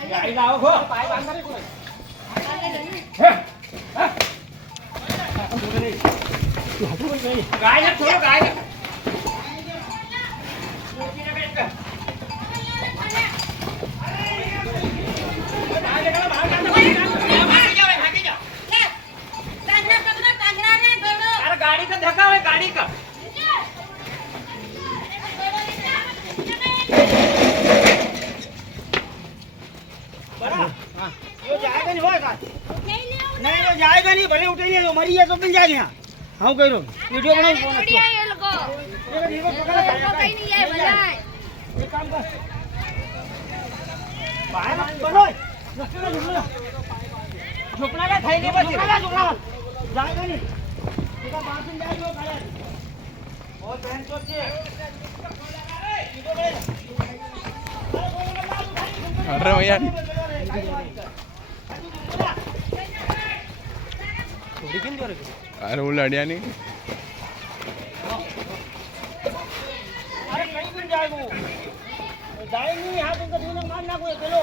गाड़ी लाओ हो पाए बांध रे कोई गाय छोड़ो गाय गाड़ी का धक्का है गाड़ी का जाएगा नहीं होगा नहीं तो जाएगा नहीं भले उठेंगे तो मरी है तो मिल जाएंगे यहाँ हाँ कह रहा वीडियो बनाओ एक काम कर बाहर बनो झुकना का थाई नहीं बस झुकना जाएगा नहीं इसका बाथरूम जाएगा खाया और बहन सोचिए अरे भैया अरे वो लड़िया नहीं अरे कहीं भी जाएगा जाएंगे यहाँ तुमको दूर मारना कोई चलो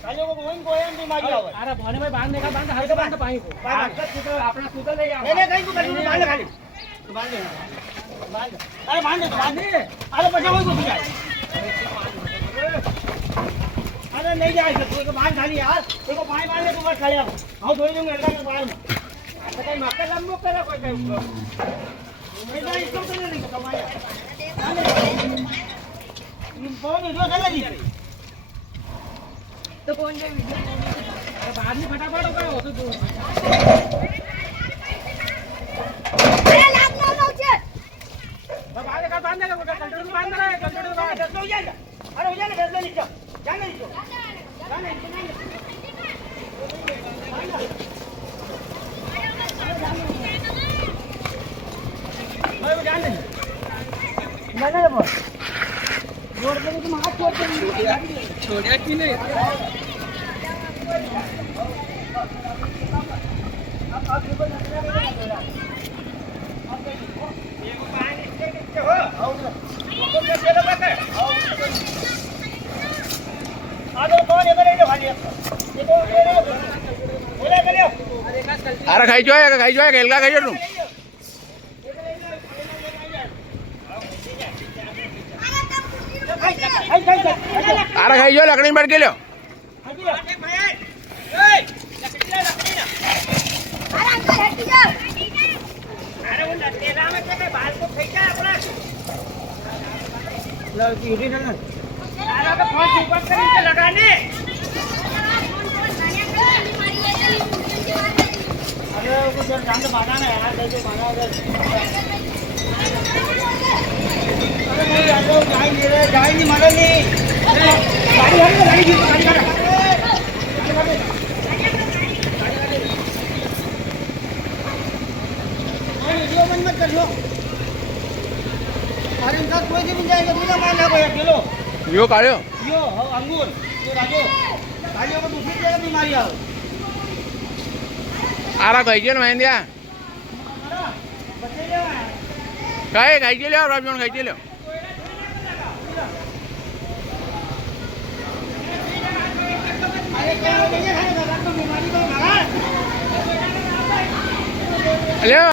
कालियों को वहीं को है बीमारी आवे अरे पानी में बांधने का बांध हल्का बांध पानी को अपना सूता ले आओ नहीं कहीं को बांध खाली बांध अरे बांध अरे बचा वहीं को जाए अरे नहीं जाएगा तो बांध खाली यार देखो पानी बांधने को बस खाली आओ आओ थोड़ी देर में हल्का के बाहर में कहीं मक्का लंबो करा कोई कहीं नहीं जाए इसको तो नहीं कमाया बहुत वीडियो चल रही है तो कौन से वीडियो अरे बाद में फटाफट होगा वो तो अरे लाग ना लो छे बाहर का बांध देगा कंट्रोल में बांध रहा है कंट्रोल में बांध हो जाएगा अरे हो जाएगा फैसला नीचे जाने नीचे जाने भाई जान नहीं मैंने बोल जोड़ के तुम हाथ छोड़ के छोड़िया कि नहीं अरे खाई जो है खेलगा खाई जो तुम अरे खाई जो लकड़ी में बैठ के लो अरे वो तेरा में के बाल को फेंका अपना लड़की उठी ना अरे तो फोन ऊपर कर के लगाने अरे वो जब जान तो माना ना यार कैसे माना अगर अरे नहीं यार जाए नहीं मानो नहीं गाड़ी हम गाड़ी की गाड़ी का वीडियो बंद मत कर लो अरे इनका कोई भी जाएगा बिना माना कोई किलो यो काढ़ो यो अंगूर ये राजो कालियों को दूसरी जगह बीमारी आओ आरा खाई जो मैं दिया बच्चे ले खाई जो ले राजन खाई जो ले अरे क्या हो गया है बीमारी को भगा ले